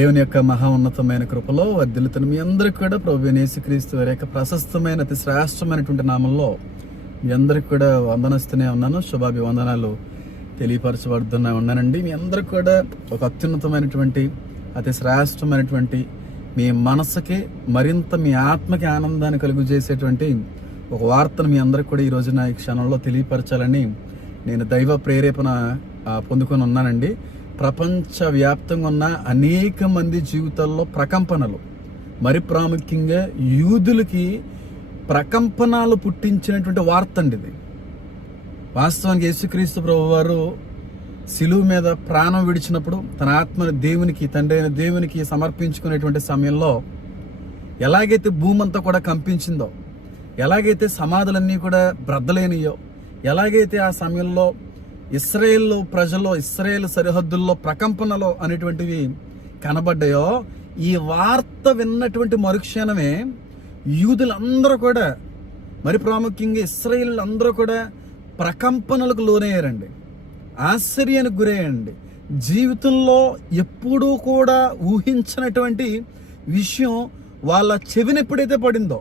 దేవుని యొక్క మహా ఉన్నతమైన కృపలో వర్ధిల్లుతున్న మీ అందరికి కూడా ప్రభు నేసుక్రీస్తు వారి యొక్క ప్రశస్తమైన అతి శ్రేష్టమైనటువంటి నామంలో మీ అందరికి కూడా వందనస్తూనే ఉన్నాను. శుభాభివందనాలు తెలియపరచబడుతూనే ఉన్నానండి. మీ అందరికి కూడా ఒక అత్యున్నతమైనటువంటి అతి శ్రేష్టమైనటువంటి మీ మనసుకి మరింత మీ ఆత్మకి ఆనందాన్ని కలుగు చేసేటువంటి ఒక వార్తను మీ అందరికి కూడా ఈ నా ఈ క్షణంలో తెలియపరచాలని నేను దైవ ప్రేరేపణ పొందుకొని ఉన్నానండి. ప్రపంచవ్యాప్తంగా ఉన్న అనేక మంది జీవితాల్లో ప్రకంపనలు. మరి ప్రాముఖ్యంగా యూదులకి ప్రకంపనలు పుట్టించినటువంటి వార్త అండి ఇది వాస్తవానికి యేసుక్రీస్తు ప్రభు వారు శిలువు మీద ప్రాణం విడిచినప్పుడు తన ఆత్మను దేవునికి తండ్రి అయిన దేవునికి సమర్పించుకునేటువంటి సమయంలో ఎలాగైతే భూమంతా కూడా కంపించిందో ఎలాగైతే సమాధులన్నీ కూడా బ్రద్దలేనియో ఎలాగైతే ఆ సమయంలో ఇస్రాయేల్ ప్రజల్లో ఇస్రాయేల్ సరిహద్దుల్లో ప్రకంపనలు అనేటువంటివి కనబడ్డాయో ఈ వార్త విన్నటువంటి మరుక్షణమే యూదులందరూ కూడా మరి ప్రాముఖ్యంగా ఇస్రాయేల్ అందరూ కూడా ప్రకంపనలకు లోనయ్యారండి. ఆశ్చర్యానికి గురయ్యండి జీవితంలో ఎప్పుడూ కూడా ఊహించినటువంటి విషయం వాళ్ళ చెవిని ఎప్పుడైతే పడిందో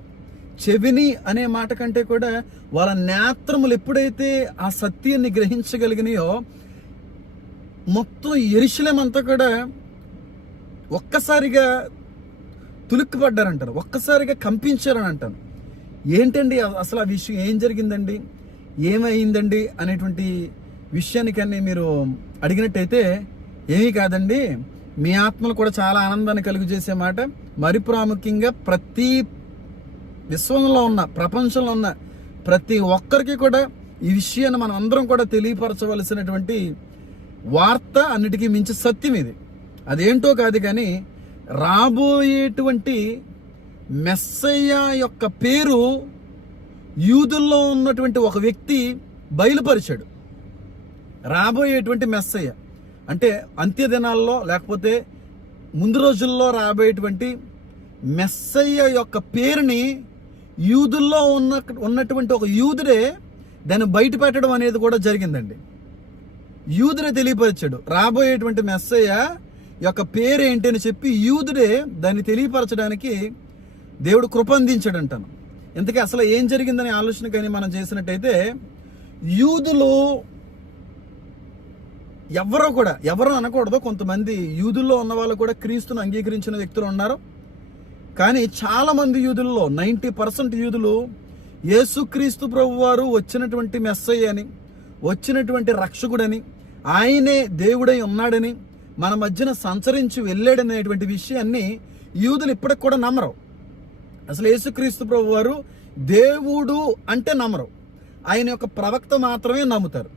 చెవిని అనే మాట కంటే కూడా వాళ్ళ నేత్రములు ఎప్పుడైతే ఆ సత్యాన్ని గ్రహించగలిగినాయో మొత్తం ఎరిశలమంతా కూడా ఒక్కసారిగా తులుక్కుపడ్డారంటారు. ఒక్కసారిగా కంపించారని అంటాను ఏంటండి అసలు ఆ విషయం? ఏం జరిగిందండి? ఏమైందండి? అనేటువంటి విషయానికన్నీ మీరు అడిగినట్టయితే ఏమీ కాదండి. మీ ఆత్మలు కూడా చాలా ఆనందాన్ని కలుగు చేసే మాట. మరి ప్రాముఖ్యంగా ప్రతి విశ్వంలో ఉన్న ప్రపంచంలో ఉన్న ప్రతి ఒక్కరికి కూడా ఈ విషయాన్ని మనం అందరం కూడా తెలియపరచవలసినటువంటి వార్త అన్నిటికీ మించి సత్యం ఇది. అదేంటో కాదు కానీ రాబోయేటువంటి మెస్సయ్య యొక్క పేరు యూదుల్లో ఉన్నటువంటి ఒక వ్యక్తి బయలుపరిచాడు. రాబోయేటువంటి మెస్సయ్య. అంటే అంత్య దినాల్లో లేకపోతే ముందు రోజుల్లో రాబోయేటువంటి మెస్సయ్య యొక్క పేరుని యూదుల్లో ఉన్న ఉన్నటువంటి ఒక యూదుడే దాన్ని బయట పెట్టడం అనేది కూడా జరిగిందండి. యూదుడే తెలియపరిచాడు. రాబోయేటువంటి మెస్సయ్య యొక్క పేరు ఏంటి అని చెప్పి యూదుడే దాన్ని తెలియపరచడానికి దేవుడు కృపంందించాడు అంటాను ఇంతకీ అసలు ఏం జరిగిందనే ఆలోచన కానీ మనం చేసినట్టయితే యూదులు ఎవరో కూడా ఎవరు అనకూడదు. కొంతమంది యూదుల్లో ఉన్న వాళ్ళు కూడా క్రీస్తును అంగీకరించిన వ్యక్తులు ఉన్నారు. కానీ చాలా మంది యూదుల్లో నైంటీ పర్సెంట్ యూదులు యేసుక్రీస్తు ప్రభు వారు వచ్చినటువంటి మెస్సయ్య అని వచ్చినటువంటి రక్షకుడని ఆయనే దేవుడై ఉన్నాడని మన మధ్యన సంచరించి వెళ్ళాడనేటువంటి విషయాన్ని యూదులు ఇప్పటికి కూడా నమ్మరు. అసలు యేసుక్రీస్తు ప్రభు వారు దేవుడు అంటే నమ్మరు. ఆయన యొక్క ప్రవక్త మాత్రమే నమ్ముతారు.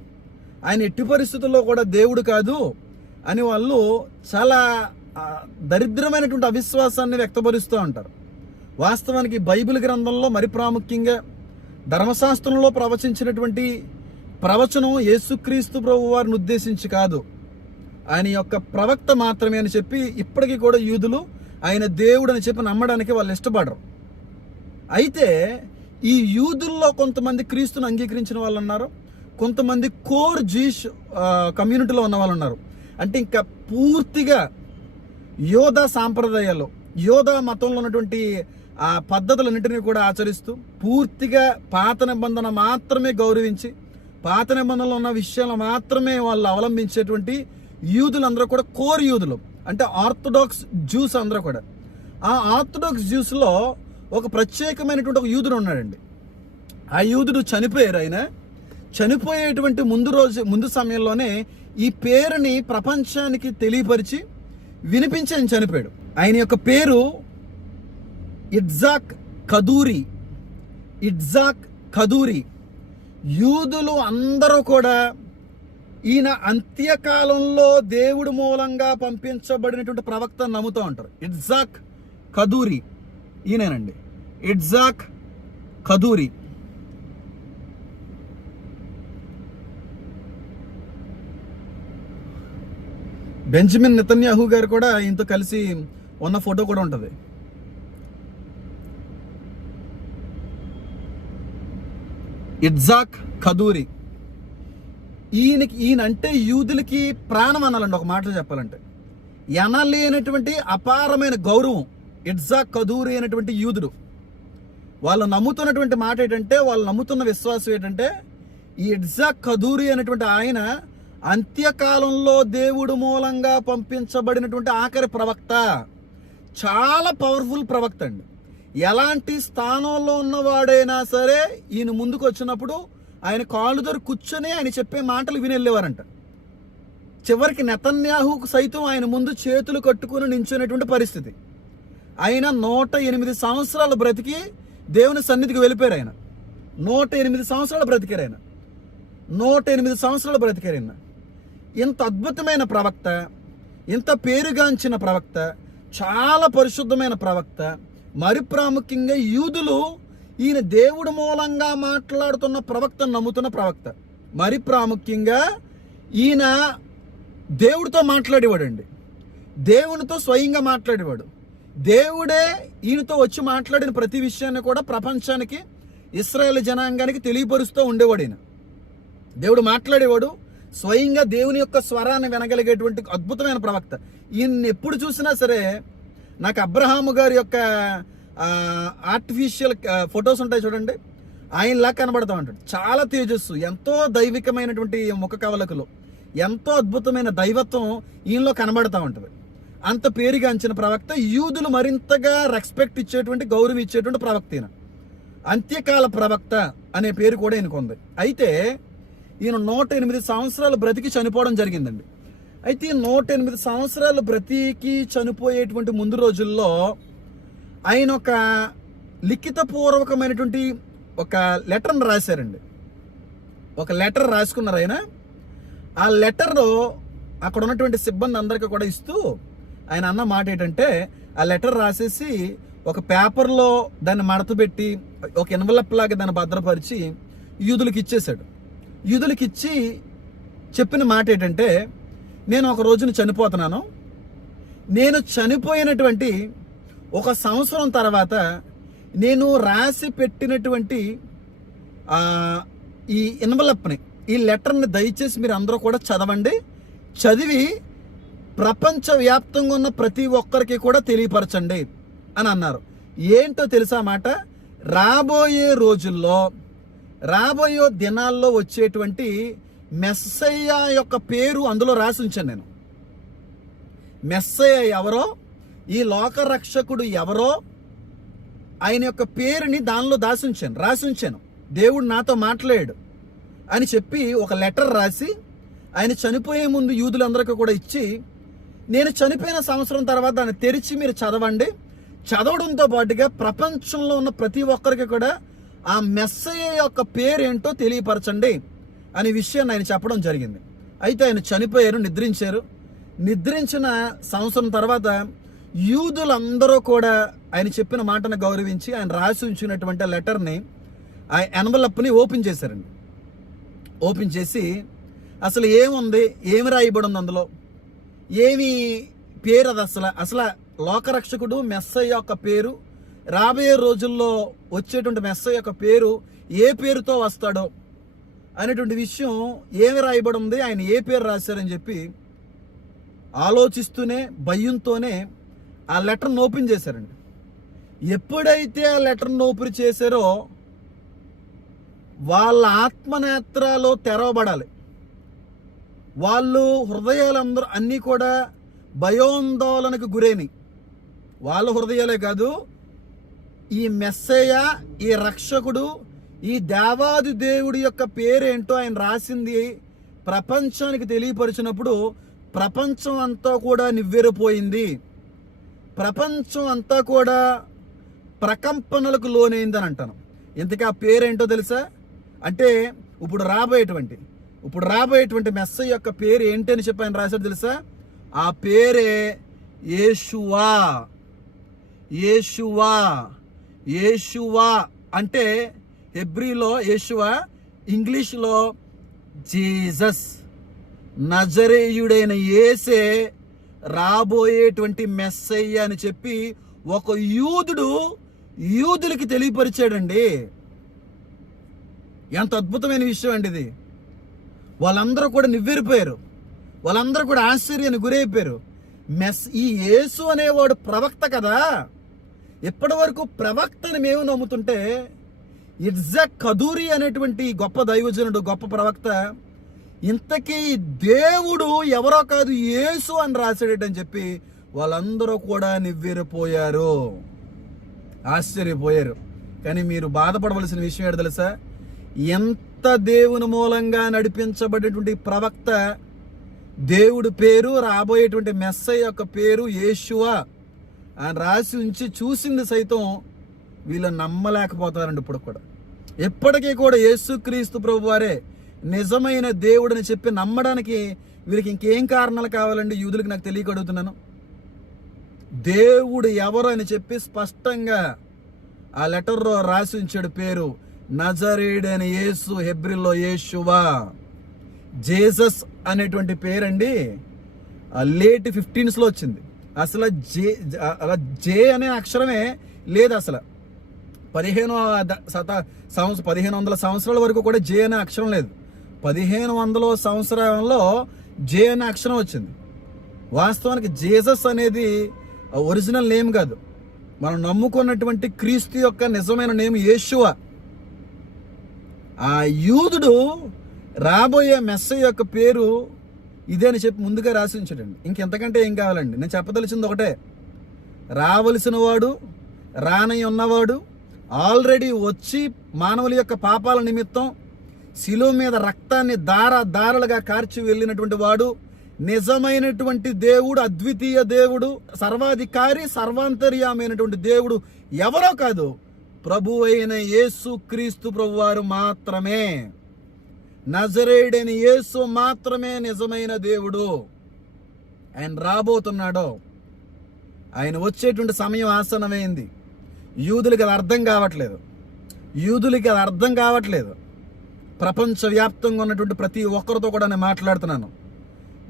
ఆయన ఎట్టి పరిస్థితుల్లో కూడా దేవుడు కాదు అని వాళ్ళు చాలా దరిద్రమైనటువంటి అవిశ్వాసాన్ని వ్యక్తపరుస్తూ ఉంటారు. వాస్తవానికి బైబిల్ గ్రంథంలో మరి ప్రాముఖ్యంగా ధర్మశాస్త్రంలో ప్రవచించినటువంటి ప్రవచనం యేసుక్రీస్తు ప్రభు వారిని ఉద్దేశించి కాదు. ఆయన యొక్క ప్రవక్త మాత్రమే అని చెప్పి ఇప్పటికీ కూడా యూదులు ఆయన దేవుడు అని చెప్పి నమ్మడానికి వాళ్ళు ఇష్టపడరు. అయితే ఈ యూదుల్లో కొంతమంది క్రీస్తుని అంగీకరించిన వాళ్ళు ఉన్నారు. కొంతమంది కోర్ జీష్ కమ్యూనిటీలో ఉన్న వాళ్ళు ఉన్నారు. అంటే ఇంకా పూర్తిగా యోధ సాంప్రదాయాలు యోధ మతంలో ఉన్నటువంటి ఆ పద్ధతులన్నింటినీ కూడా ఆచరిస్తూ పూర్తిగా పాత నిబంధన మాత్రమే గౌరవించి పాత నిబంధనలో ఉన్న విషయాలు మాత్రమే వాళ్ళు అవలంబించేటువంటి యూదులందరూ కూడా కోర్ యూదులు అంటే ఆర్థడాక్స్ జ్యూస్ అందరూ కూడా. ఆ ఆర్థడాక్స్ జ్యూస్లో ఒక ప్రత్యేకమైనటువంటి ఒక యూదుడు ఉన్నాడండి. ఆ యూదుడు చనిపోయారు ఆయన. చనిపోయేటువంటి ముందు రోజు ముందు సమయంలోనే ఈ పేరుని ప్రపంచానికి తెలియపరిచి వినిపించి ఆయన చనిపోయాడు. ఆయన యొక్క పేరు ఇడ్జాక్ కదూరి. ఇడ్జాక్ కదూరి. యూదులు అందరూ కూడా ఈయన అంత్యకాలంలో దేవుడు మూలంగా పంపించబడినటువంటి ప్రవక్త నమ్ముతూ ఉంటారు. ఇడ్జాక్ కదూరి. ఈయనేనండి. ఇడ్జాక్ కదూరి. బెంజమిన్ నితన్యాహు గారు కూడా ఈయనతో కలిసి ఉన్న ఫోటో కూడా ఉంటుంది. ఇడ్జాక్ ఖదూరి. ఈయనకి ఈయన అంటే యూదులకి ప్రాణం అనాలండి ఒక మాటలు చెప్పాలంటే. ఎనలేనటువంటి అపారమైన గౌరవం ఇడ్జాక్ కదూరి అనేటువంటి యూదుడు. వాళ్ళు నమ్ముతున్నటువంటి మాట ఏంటంటే వాళ్ళు నమ్ముతున్న విశ్వాసం ఏంటంటే ఈ ఇట్జా కదూరి అనేటువంటి ఆయన అంత్యకాలంలో దేవుడు మూలంగా పంపించబడినటువంటి ఆఖరి ప్రవక్త చాలా పవర్ఫుల్ ప్రవక్త అండి. ఎలాంటి స్థానంలో ఉన్నవాడైనా సరే ఈయన ముందుకు వచ్చినప్పుడు ఆయన కాళ్ళు దొరి కూర్చొని ఆయన చెప్పే మాటలు వినెళ్ళేవారంట. చివరికి నెతన్యాహుకు సైతం ఆయన ముందు చేతులు కట్టుకుని నించునేటువంటి పరిస్థితి. ఆయన నూట ఎనిమిది సంవత్సరాలు బ్రతికి దేవుని సన్నిధికి వెళ్ళిపోయారు ఆయన. నూట ఎనిమిది సంవత్సరాలు బ్రతికారు ఆయన. నూట ఎనిమిది సంవత్సరాలు బ్రతికారు ఆయన. ఇంత అద్భుతమైన ప్రవక్త ఇంత పేరుగాంచిన ప్రవక్త చాలా పరిశుద్ధమైన ప్రవక్త. మరి ప్రాముఖ్యంగా యూదులు ఈయన దేవుడు మూలంగా మాట్లాడుతున్న ప్రవక్తను నమ్ముతున్న ప్రవక్త. మరి ప్రాముఖ్యంగా ఈయన దేవుడితో మాట్లాడేవాడండి. దేవునితో స్వయంగా మాట్లాడేవాడు. దేవుడే ఈయనతో వచ్చి మాట్లాడిన ప్రతి విషయాన్ని కూడా ప్రపంచానికి ఇస్రాయేల్ జనాంగానికి తెలియపరుస్తూ ఉండేవాడు ఈయన. దేవుడు మాట్లాడేవాడు స్వయంగా దేవుని యొక్క స్వరాన్ని వినగలిగేటువంటి అద్భుతమైన ప్రవక్త. ఈయన్ని ఎప్పుడు చూసినా సరే నాకు అబ్రహాము గారి యొక్క ఆర్టిఫిషియల్ ఫొటోస్ ఉంటాయి చూడండి. ఆయనలా కనబడతా ఉంటాడు చాలా తేజస్సు ఎంతో దైవికమైనటువంటి ముఖ కవలకులు ఎంతో అద్భుతమైన దైవత్వం ఈయనలో కనబడతా ఉంటుంది. అంత పేరుగాంచిన ప్రవక్త యూదులు మరింతగా రెస్పెక్ట్ ఇచ్చేటువంటి గౌరవం ఇచ్చేటువంటి ప్రవక్త ఈయన. అంత్యకాల ప్రవక్త అనే పేరు కూడా ఈయనకు ఉంది అయితే ఈయన నూట ఎనిమిది సంవత్సరాలు బ్రతికి చనిపోవడం జరిగిందండి. అయితే నూట ఎనిమిది సంవత్సరాలు బ్రతికి చనిపోయేటువంటి ముందు రోజుల్లో ఆయన ఒక లిఖితపూర్వకమైనటువంటి ఒక లెటర్ని రాశారండి. ఒక లెటర్ రాసుకున్నారు ఆయన. ఆ లెటర్లో అక్కడ ఉన్నటువంటి సిబ్బంది అందరికీ కూడా ఇస్తూ ఆయన అన్న మాట ఏంటంటే ఆ లెటర్ రాసేసి ఒక పేపర్లో దాన్ని మడతపెట్టి ఒక ఎన్వలప్ లాగా దాన్ని భద్రపరిచి యూదులకు ఇచ్చేశాడు. యూదులకిచ్చి చెప్పిన మాట ఏంటంటే నేను ఒక రోజున చనిపోతున్నాను. నేను చనిపోయినటువంటి ఒక సంవత్సరం తర్వాత నేను రాసి పెట్టినటువంటి ఈ ఇన్వలప్ని ఈ లెటర్ని దయచేసి మీరు అందరూ కూడా చదవండి. చదివి ప్రపంచవ్యాప్తంగా ఉన్న ప్రతి ఒక్కరికి కూడా తెలియపరచండి అని అన్నారు. ఏంటో తెలుసా మాట? రాబోయే రోజుల్లో రాబోయే దినాల్లో వచ్చేటువంటి మెస్సయ్య యొక్క పేరు అందులో రాసి ఉంచాను నేను. మెస్సయ్య ఎవరో ఈ లోక రక్షకుడు ఎవరో ఆయన యొక్క పేరుని దానిలో దాసి ఉంచాను రాసి ఉంచాను దేవుడు నాతో మాట్లాడాడు అని చెప్పి ఒక లెటర్ రాసి ఆయన చనిపోయే ముందు యూదులందరికీ కూడా ఇచ్చి నేను చనిపోయిన సంవత్సరం తర్వాత దాన్ని తెరిచి మీరు చదవండి. చదవడంతో పాటుగా ప్రపంచంలో ఉన్న ప్రతి ఒక్కరికి కూడా ఆ మెస్సయ్య యొక్క పేరేంటో తెలియపరచండి అనే విషయాన్ని ఆయన చెప్పడం జరిగింది. అయితే ఆయన చనిపోయారు నిద్రించారు. నిద్రించిన సంవత్సరం తర్వాత యూదులందరూ కూడా ఆయన చెప్పిన మాటను గౌరవించి ఆయన రాసి ఉంచినటువంటి లెటర్ని ఆ ఎన్వలప్ని ఓపెన్ చేశారండి. ఓపెన్ చేసి అసలు ఏముంది? ఏమి రాయబడి ఉంది అందులో? ఏమి పేరు అది అసలు? అసలు లోకరక్షకుడు మెస్సయ్య యొక్క పేరు రాబోయే రోజుల్లో వచ్చేటువంటి మెస్స యొక్క పేరు ఏ పేరుతో వస్తాడో అనేటువంటి విషయం ఏమి రాయబడి ఉంది ఆయన ఏ పేరు రాశారని చెప్పి ఆలోచిస్తూనే భయంతోనే ఆ లెటర్ను ఓపెన్ చేశారండి. ఎప్పుడైతే ఆ లెటర్ను ఓపెన్ చేశారో వాళ్ళ ఆత్మనేత్రాలు తెరవబడాలి. వాళ్ళు హృదయాలందరూ అన్నీ కూడా భయోందోళనకు గురైనవి. వాళ్ళ హృదయాలే కాదు ఈ మెస్సయ్య ఈ రక్షకుడు ఈ దేవాది దేవుడి యొక్క పేరేంటో ఆయన రాసింది ప్రపంచానికి తెలియపరిచినప్పుడు ప్రపంచం అంతా కూడా నివ్వెరపోయింది. ప్రపంచం అంతా కూడా ప్రకంపనలకు లోనైందని అంటాను ఇంతకీ ఆ పేరేంటో తెలుసా? అంటే ఇప్పుడు రాబోయేటువంటి ఇప్పుడు రాబోయేటువంటి మెస్స యొక్క పేరు ఏంటి అని చెప్పి ఆయన రాశాడు తెలుసా? ఆ పేరే యేషువా. యేషువా. యేషువా అంటే హెబ్రిలో యేషువా ఇంగ్లీష్లో జీసస్. నజరేయుడైన యేసే రాబోయేటువంటి మెస్సయ్య అని చెప్పి ఒక యూదుడు యూదులకి తెలియపరిచాడండి. ఎంత అద్భుతమైన విషయం అండి ఇది. వాళ్ళందరూ కూడా నివ్వెరిపోయారు. వాళ్ళందరూ కూడా ఆశ్చర్యాన్ని గురైపోయారు. మెస్ ఈ యేసు అనేవాడు ప్రవక్త కదా. ఇప్పటి వరకు ప్రవక్తని మేము నమ్ముతుంటే ఇట్జక్ కదూరి అనేటువంటి గొప్ప దైవజనుడు గొప్ప ప్రవక్త ఇంతకీ దేవుడు ఎవరో కాదు యేసు అని రాశాడని చెప్పి వాళ్ళందరూ కూడా నివ్వెరపోయారు. ఆశ్చర్యపోయారు. కానీ మీరు బాధపడవలసిన విషయం ఏంటో తెలుసా? ఎంత దేవుని మూలంగా నడిపించబడేటువంటి ప్రవక్త దేవుడి పేరు రాబోయేటువంటి మెస్స యొక్క పేరు యేషువా. ఆయన రాసి ఉంచి చూసింది సైతం వీళ్ళు నమ్మలేకపోతారండి ఇప్పుడు కూడా. ఎప్పటికీ కూడా యేసుక్రీస్తు ప్రభు వారే నిజమైన దేవుడని చెప్పి నమ్మడానికి వీరికి ఇంకేం కారణాలు కావాలండి? యూదులకు నాకు తెలియకడుగుతున్నాను. దేవుడు ఎవరు అని చెప్పి స్పష్టంగా ఆ లెటర్లో రాసి ఉంచాడు పేరు నజరేడని యేసు హెబ్రిల్లో యేషువా. జేసస్ అనేటువంటి పేరండి. లేట్ ఫిఫ్టీన్స్లో వచ్చింది. అసలు జే అలా జే అనే అక్షరమే లేదు అసలు. పదిహేను శత సంవత్సరం పదిహేను వందల సంవత్సరాల వరకు కూడా జే అనే అక్షరం లేదు. పదిహేను వందల సంవత్సరంలో జే అనే అక్షరం వచ్చింది. వాస్తవానికి జేసస్ అనేది ఒరిజినల్ నేమ్ కాదు. మనం నమ్ముకున్నటువంటి క్రీస్తు యొక్క నిజమైన నేమ్ యేషువ. ఆ యూదుడు రాబోయే మెస్స యొక్క పేరు ఇదే అని చెప్పి ముందుగా రాసి ఉంచాడండి. ఇంకెంతకంటే ఏం కావాలండి? నేను చెప్పదలిచింది ఒకటే. రావలసిన వాడు రానై ఉన్నవాడు ఆల్రెడీ వచ్చి మానవుల యొక్క పాపాల నిమిత్తం శిలువ మీద రక్తాన్ని దార దారలుగా కార్చి వెళ్ళినటువంటి వాడు నిజమైనటువంటి దేవుడు అద్వితీయ దేవుడు సర్వాధికారి సర్వాంతర్యమైనటువంటి దేవుడు ఎవరో కాదు. ప్రభు అయిన యేసు క్రీస్తు ప్రభువారు మాత్రమే. నజరేడని యేసు మాత్రమే నిజమైన దేవుడు. ఆయన రాబోతున్నాడు. ఆయన వచ్చేటువంటి సమయం ఆసనమైంది యూదులకి అది అర్థం కావట్లేదు. యూదులకి అది అర్థం కావట్లేదు. ప్రపంచవ్యాప్తంగా ఉన్నటువంటి ప్రతి ఒక్కరితో కూడా నేను మాట్లాడుతున్నాను.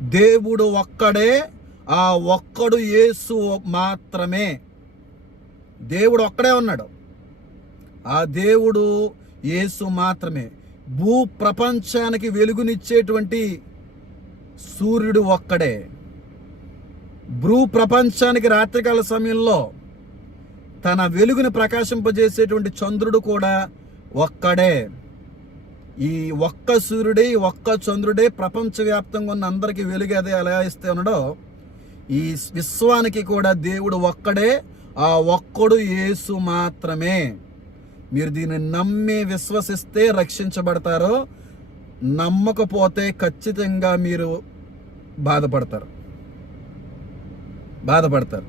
దేవుడు ఒక్కడే ఆ ఒక్కడు యేసు మాత్రమే. దేవుడు ఒక్కడే ఉన్నాడు. ఆ దేవుడు యేసు మాత్రమే. భూ ప్రపంచానికి వెలుగునిచ్చేటువంటి సూర్యుడు ఒక్కడే. భూ ప్రపంచానికి రాత్రికాల సమయంలో తన వెలుగుని ప్రకాశింపజేసేటువంటి చంద్రుడు కూడా ఒక్కడే. ఈ ఒక్క సూర్యుడే ఈ ఒక్క చంద్రుడే ప్రపంచవ్యాప్తంగా ఉన్న అందరికీ వెలుగు అదే ఎలా ఇస్తే ఉన్నాడో ఈ విశ్వానికి కూడా దేవుడు ఒక్కడే ఆ ఒక్కడు యేసు మాత్రమే. మీరు దీన్ని నమ్మి విశ్వసిస్తే రక్షించబడతారు నమ్మకపోతే ఖచ్చితంగా మీరు బాధపడతారు. బాధపడతారు.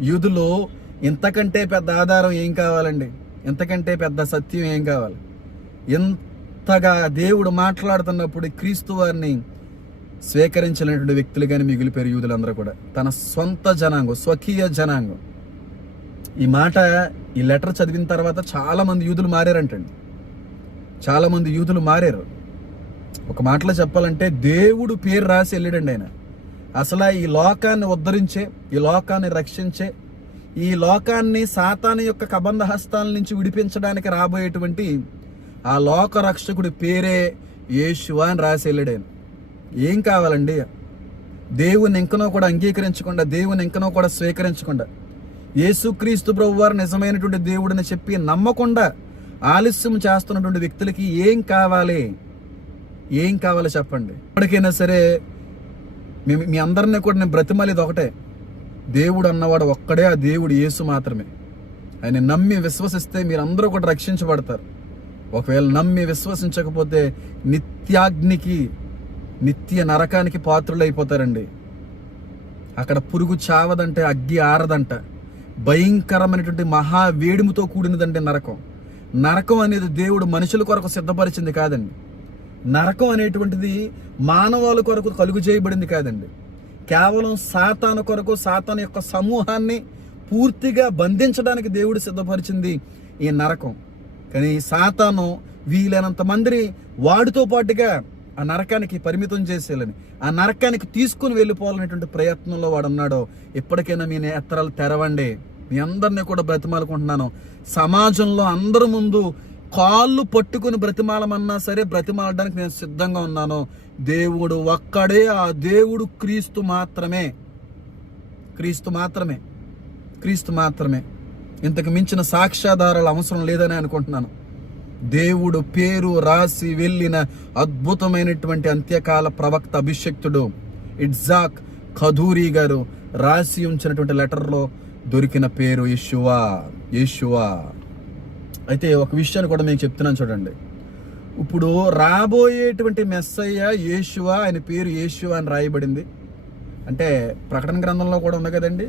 యూదులు ఇంతకంటే పెద్ద ఆధారం ఏం కావాలండి? ఇంతకంటే పెద్ద సత్యం ఏం కావాలి? ఇంతగా దేవుడు మాట్లాడుతున్నప్పుడు క్రీస్తు వారిని స్వీకరించినటువంటి వ్యక్తులు కానీ మిగిలిపోయారు యూదులందరూ కూడా తన సొంత జనాంగం స్వకీయ జనాంగం. ఈ మాట ఈ లెటర్ చదివిన తర్వాత చాలామంది యూదులు మారారంటండి. చాలామంది యూదులు మారారు. ఒక మాటలో చెప్పాలంటే దేవుడు పేరు రాసి వెళ్ళాడండి ఆయన. అసలు ఈ లోకాన్ని ఉద్ధరించే ఈ లోకాన్ని రక్షించే ఈ లోకాన్ని సాతాను యొక్క కబంధ హస్తాల నుంచి విడిపించడానికి రాబోయేటువంటి ఆ లోక రక్షకుడి పేరే యేషువా అని రాసి వెళ్ళాడు ఏం కావాలండి? దేవుని ఇంకనో కూడా అంగీకరించకుండా దేవుని ఇంకనో కూడా స్వీకరించకుండా యేసుక్రీస్తు ప్రభు వారు నిజమైనటువంటి దేవుడని చెప్పి నమ్మకుండా ఆలస్యం చేస్తున్నటువంటి వ్యక్తులకి ఏం కావాలి? ఏం కావాలి చెప్పండి? ఎప్పటికైనా సరే మీ మీ అందరినీ కూడా నేను ఇది ఒకటే. దేవుడు అన్నవాడు ఒక్కడే ఆ దేవుడు యేసు మాత్రమే. ఆయన నమ్మి విశ్వసిస్తే మీరందరూ కూడా రక్షించబడతారు. ఒకవేళ నమ్మి విశ్వసించకపోతే నిత్యాగ్నికి నిత్య నరకానికి పాత్రులైపోతారండి అక్కడ పురుగు చావదంటే అగ్గి ఆరదంట. భయంకరమైనటువంటి మహా వేడిముతో కూడినదండి నరకం. నరకం అనేది దేవుడు మనుషుల కొరకు సిద్ధపరిచింది కాదండి. నరకం అనేటువంటిది మానవాళి కొరకు కలుగు చేయబడింది కాదండి. కేవలం సాతాను కొరకు సాతాను యొక్క సమూహాన్ని పూర్తిగా బంధించడానికి దేవుడు సిద్ధపరిచింది ఈ నరకం. కానీ సాతాను వీలైనంత మందిని వాడితో పాటుగా ఆ నరకానికి పరిమితం చేసేయాలని ఆ నరకానికి తీసుకుని వెళ్ళిపోవాలనేటువంటి ప్రయత్నంలో వాడు ఉన్నాడో ఇప్పటికైనా మీ నేత్రాలు తెరవండి. మీ అందరినీ కూడా బ్రతిమాలుకుంటున్నాను. సమాజంలో అందరి ముందు కాళ్ళు పట్టుకుని బ్రతిమాలమన్నా సరే బ్రతిమాలడానికి నేను సిద్ధంగా ఉన్నాను. దేవుడు ఒక్కడే ఆ దేవుడు క్రీస్తు మాత్రమే. క్రీస్తు మాత్రమే. క్రీస్తు మాత్రమే. ఇంతకు మించిన సాక్ష్యాధారాలు అవసరం లేదని అనుకుంటున్నాను. దేవుడు పేరు రాసి వెళ్ళిన అద్భుతమైనటువంటి అంత్యకాల ప్రవక్త అభిషక్తుడు ఇడ్జాక్ ఖదూరి గారు రాసి ఉంచినటువంటి లెటర్లో దొరికిన పేరు యేషువా యేషువా. అయితే ఒక విషయాన్ని కూడా మీకు చెప్తున్నాను చూడండి. ఇప్పుడు రాబోయేటువంటి మెస్సయ్య యేషువా ఆయన పేరు యేషువా అని రాయబడింది. అంటే ప్రకటన గ్రంథంలో కూడా ఉంది కదండి.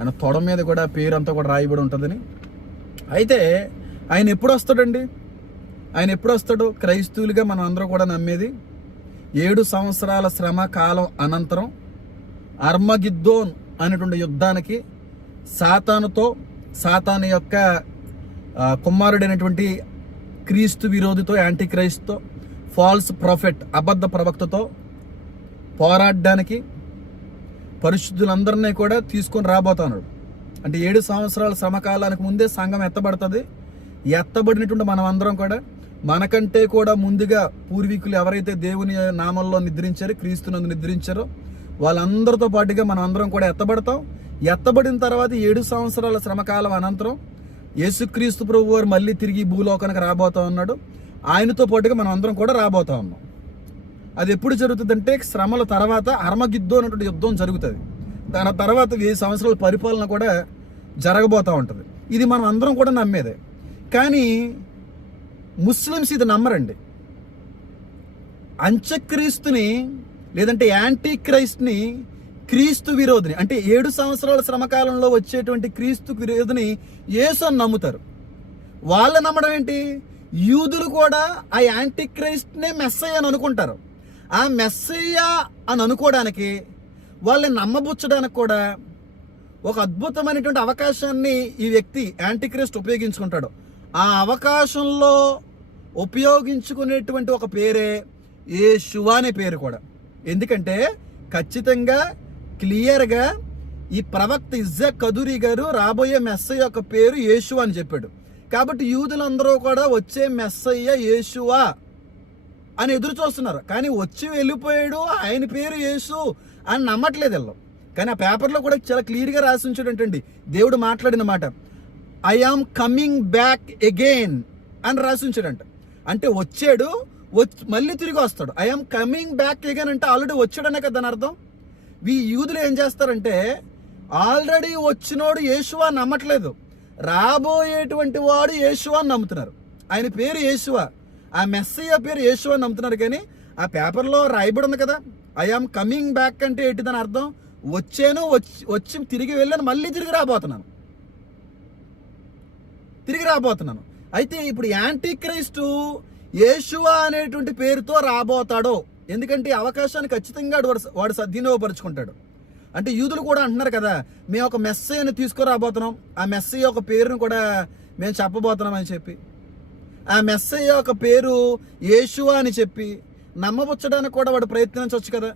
ఆయన తొడ మీద కూడా పేరు అంతా కూడా రాయబడి ఉంటుందని. అయితే ఆయన ఎప్పుడు వస్తాడండి? ఆయన ఎప్పుడు వస్తాడు క్రైస్తవులుగా మనం అందరూ కూడా నమ్మేది. ఏడు సంవత్సరాల శ్రమ కాలం అనంతరం అర్మగిద్దోన్ అనేటువంటి యుద్ధానికి సాతానుతో సాతాను యొక్క కుమారుడైనటువంటి క్రీస్తు విరోధితో యాంటీ క్రైస్ట్తో ఫాల్స్ ప్రాఫెట్ అబద్ధ ప్రవక్తతో పోరాడడానికి పరిశుద్ధులందరినీ కూడా తీసుకొని రాబోతున్నాడు. అంటే ఏడు సంవత్సరాల శ్రమకాలానికి ముందే సంఘం ఎత్తబడుతుంది. ఎత్తబడినటువంటి మనం అందరం కూడా మనకంటే కూడా ముందుగా పూర్వీకులు ఎవరైతే దేవుని నామంలో నిద్రించారో క్రీస్తునందు నిద్రించారో వాళ్ళందరితో పాటుగా మనం అందరం కూడా ఎత్తబడతాం. ఎత్తబడిన తర్వాత ఏడు సంవత్సరాల శ్రమకాలం అనంతరం యేసుక్రీస్తు ప్రభు వారు మళ్ళీ తిరిగి భూలోకానికి రాబోతా ఉన్నాడు. ఆయనతో పాటుగా మనం అందరం కూడా రాబోతా ఉన్నాం. అది ఎప్పుడు జరుగుతుందంటే శ్రమల తర్వాత అర్మగిద్దు అనేటువంటి యుద్ధం జరుగుతుంది. దాని తర్వాత వెయ్యి సంవత్సరాల పరిపాలన కూడా జరగబోతూ ఉంటుంది. ఇది మనం అందరం కూడా నమ్మేదే. కానీ ముస్లిమ్స్ ఇది నమ్మరండి. అంత్యక్రీస్తుని లేదంటే యాంటీ క్రైస్ట్ని క్రీస్తు విరోధిని అంటే ఏడు సంవత్సరాల శ్రమకాలంలో వచ్చేటువంటి క్రీస్తు విరోధిని యేసు అని నమ్ముతారు. వాళ్ళ నమ్మడం ఏంటి? యూదులు కూడా ఆ యాంటీ క్రైస్ట్నే మెస్సయ్య అని అనుకుంటారు. ఆ మెస్సయ్య అని అనుకోవడానికి వాళ్ళని నమ్మబుచ్చడానికి కూడా ఒక అద్భుతమైనటువంటి అవకాశాన్ని ఈ వ్యక్తి యాంటీ క్రైస్ట్ ఉపయోగించుకుంటాడు. ఆ అవకాశంలో ఉపయోగించుకునేటువంటి ఒక పేరే యేషువా అనే పేరు కూడా. ఎందుకంటే ఖచ్చితంగా క్లియర్గా ఈ ప్రవక్త ఇజ్జక్ కదురి గారు రాబోయే మెస్సయ్య యొక్క పేరు యేషు అని చెప్పాడు. కాబట్టి యూదులందరూ కూడా వచ్చే మెస్సయ్య యేషువా అని ఎదురు చూస్తున్నారు. కానీ వచ్చి వెళ్ళిపోయాడు ఆయన పేరు యేసు అని నమ్మట్లేదు వెళ్ళం. కానీ ఆ పేపర్లో కూడా చాలా క్లియర్గా రాసి ఉంచాడు ఏంటండి దేవుడు మాట్లాడిన మాట I am coming back again అని రాసి ఉంచాడంట. అంటే వచ్చాడు వచ్చి మళ్ళీ తిరిగి వస్తాడు. I am coming back again అంటే ఆల్రెడీ వచ్చాడనే కదా దాని అర్థం? ఈ యూదులు ఏం చేస్తారంటే ఆల్రెడీ వచ్చినోడు యేసువా నమ్మట్లేదు. రాబోయేటువంటి వాడు యేసువా అని నమ్ముతున్నారు. ఆయన పేరు యేసువా. ఆ మెస్సయ్య పేరు యేసువా అని నమ్ముతున్నారు కానీ ఆ పేపర్లో రాయబడి ఉంది కదా. ఐ ఆమ్ కమింగ్ బ్యాక్ అంటే ఏంటిదని అర్థం? వచ్చాను వచ్చి వచ్చి తిరిగి వెళ్ళాను మళ్ళీ తిరిగి రాబోతున్నాను. తిరిగి రాబోతున్నాను. అయితే ఇప్పుడు యాంటీ క్రైస్టు యేషువా అనేటువంటి పేరుతో రాబోతాడో ఎందుకంటే అవకాశాన్ని ఖచ్చితంగా వాడు వాడు సద్వినియోగపరుచుకుంటాడు. అంటే యూదులు కూడా అంటున్నారు కదా మేము ఒక మెస్సయ్యను తీసుకురాబోతున్నాం ఆ మెస్సయ్య ఒక పేరును కూడా మేము చెప్పబోతున్నాం అని చెప్పి. ఆ మెస్సయ్య ఒక పేరు యేషువా అని చెప్పి నమ్మబుచ్చడానికి కూడా వాడు ప్రయత్నించవచ్చు కదా.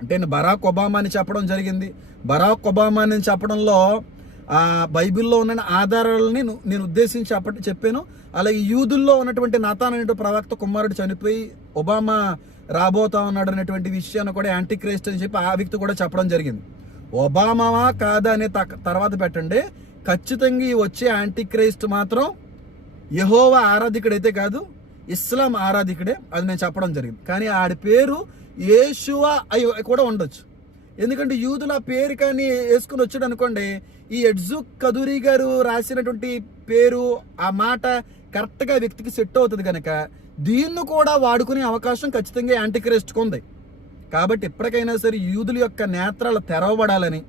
అంటే నేను బరాక్ ఒబామా అని చెప్పడం జరిగింది. బరాక్ ఒబామా అని చెప్పడంలో ఆ బైబిల్లో ఉన్న ఆధారాలని నేను ఉద్దేశించి అప్పటి చెప్పాను. అలాగే యూదుల్లో ఉన్నటువంటి నతాన్ అనే ప్రవక్త కుమారుడు చనిపోయి ఒబామా రాబోతా ఉన్నాడు అనేటువంటి విషయాన్ని కూడా యాంటీ క్రైస్ట్ అని చెప్పి ఆ వ్యక్తి కూడా చెప్పడం జరిగింది. ఒబామావా కాదా అనే తక్- తర్వాత పెట్టండి. ఖచ్చితంగా ఈ వచ్చే యాంటీ క్రైస్ట్ మాత్రం యహోవా ఆరాధికుడైతే కాదు ఇస్లాం ఆరాధికుడే అది నేను చెప్పడం జరిగింది. కానీ ఆడి పేరు యేషువా అయి కూడా ఉండొచ్చు. ఎందుకంటే యూదుల ఆ పేరు కానీ వేసుకుని వచ్చాడు అనుకోండి ఈ ఎడ్జుక్ కదూరి గారు రాసినటువంటి పేరు ఆ మాట కరెక్ట్గా వ్యక్తికి సెట్ అవుతుంది కనుక దీన్ని కూడా వాడుకునే అవకాశం ఖచ్చితంగా యాంటీక్రైస్ట్కి ఉంది. కాబట్టి ఎప్పటికైనా సరే యూదుల యొక్క నేత్రాలు తెరవబడాలని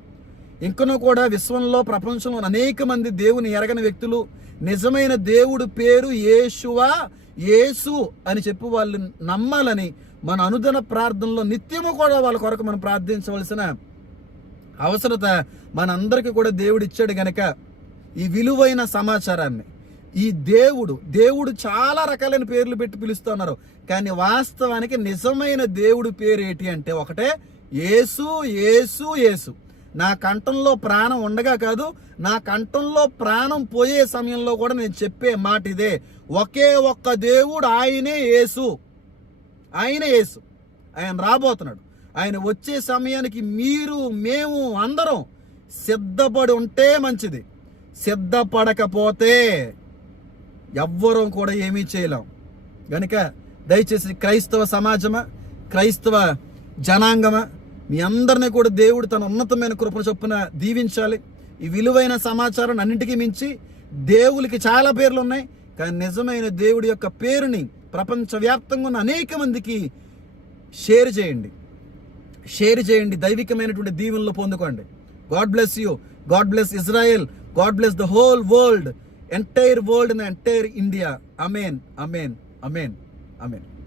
ఇంకనూ కూడా విశ్వంలో ప్రపంచంలో అనేక మంది దేవుని ఎరగని వ్యక్తులు నిజమైన దేవుడు పేరు యేషువా యేసు అని చెప్పి వాళ్ళు నమ్మాలని మన అనుదిన ప్రార్థనలో నిత్యము కూడా వాళ్ళ కొరకు మనం ప్రార్థించవలసిన అవసరత మనందరికీ కూడా దేవుడు ఇచ్చాడు గనక ఈ విలువైన సమాచారాన్ని. ఈ దేవుడు దేవుడు చాలా రకాలైన పేర్లు పెట్టి పిలుస్తున్నారు కానీ వాస్తవానికి నిజమైన దేవుడు పేరు ఏంటి అంటే ఒకటే ఏసు యేసు ఏసు నా కంఠంలో ప్రాణం ఉండగా కాదు నా కంఠంలో ప్రాణం పోయే సమయంలో కూడా నేను చెప్పే మాట ఇదే ఒకే ఒక్క దేవుడు ఆయనే యేసు. ఆయన యేసు. ఆయన రాబోతున్నాడు. ఆయన వచ్చే సమయానికి మీరు మేము అందరం సిద్ధపడి ఉంటే మంచిది. సిద్ధపడకపోతే ఎవ్వరం కూడా ఏమీ చేయలేం. గనుక దయచేసి క్రైస్తవ సమాజమా క్రైస్తవ జనాంగమా మీ అందరినీ కూడా దేవుడు తన ఉన్నతమైన కృపణ చొప్పున దీవించాలి. ఈ విలువైన సమాచారం అన్నింటికీ మించి దేవులకి చాలా పేర్లు ఉన్నాయి. కానీ నిజమైన దేవుడి యొక్క పేరుని ప్రపంచవ్యాప్తంగా ఉన్న అనేక మందికి షేర్ చేయండి. షేర్ చేయండి దైవికమైనటువంటి దీవెనలు పొందుకోండి. God bless you God bless Israel God bless the whole world entire world and entire India amen amen amen amen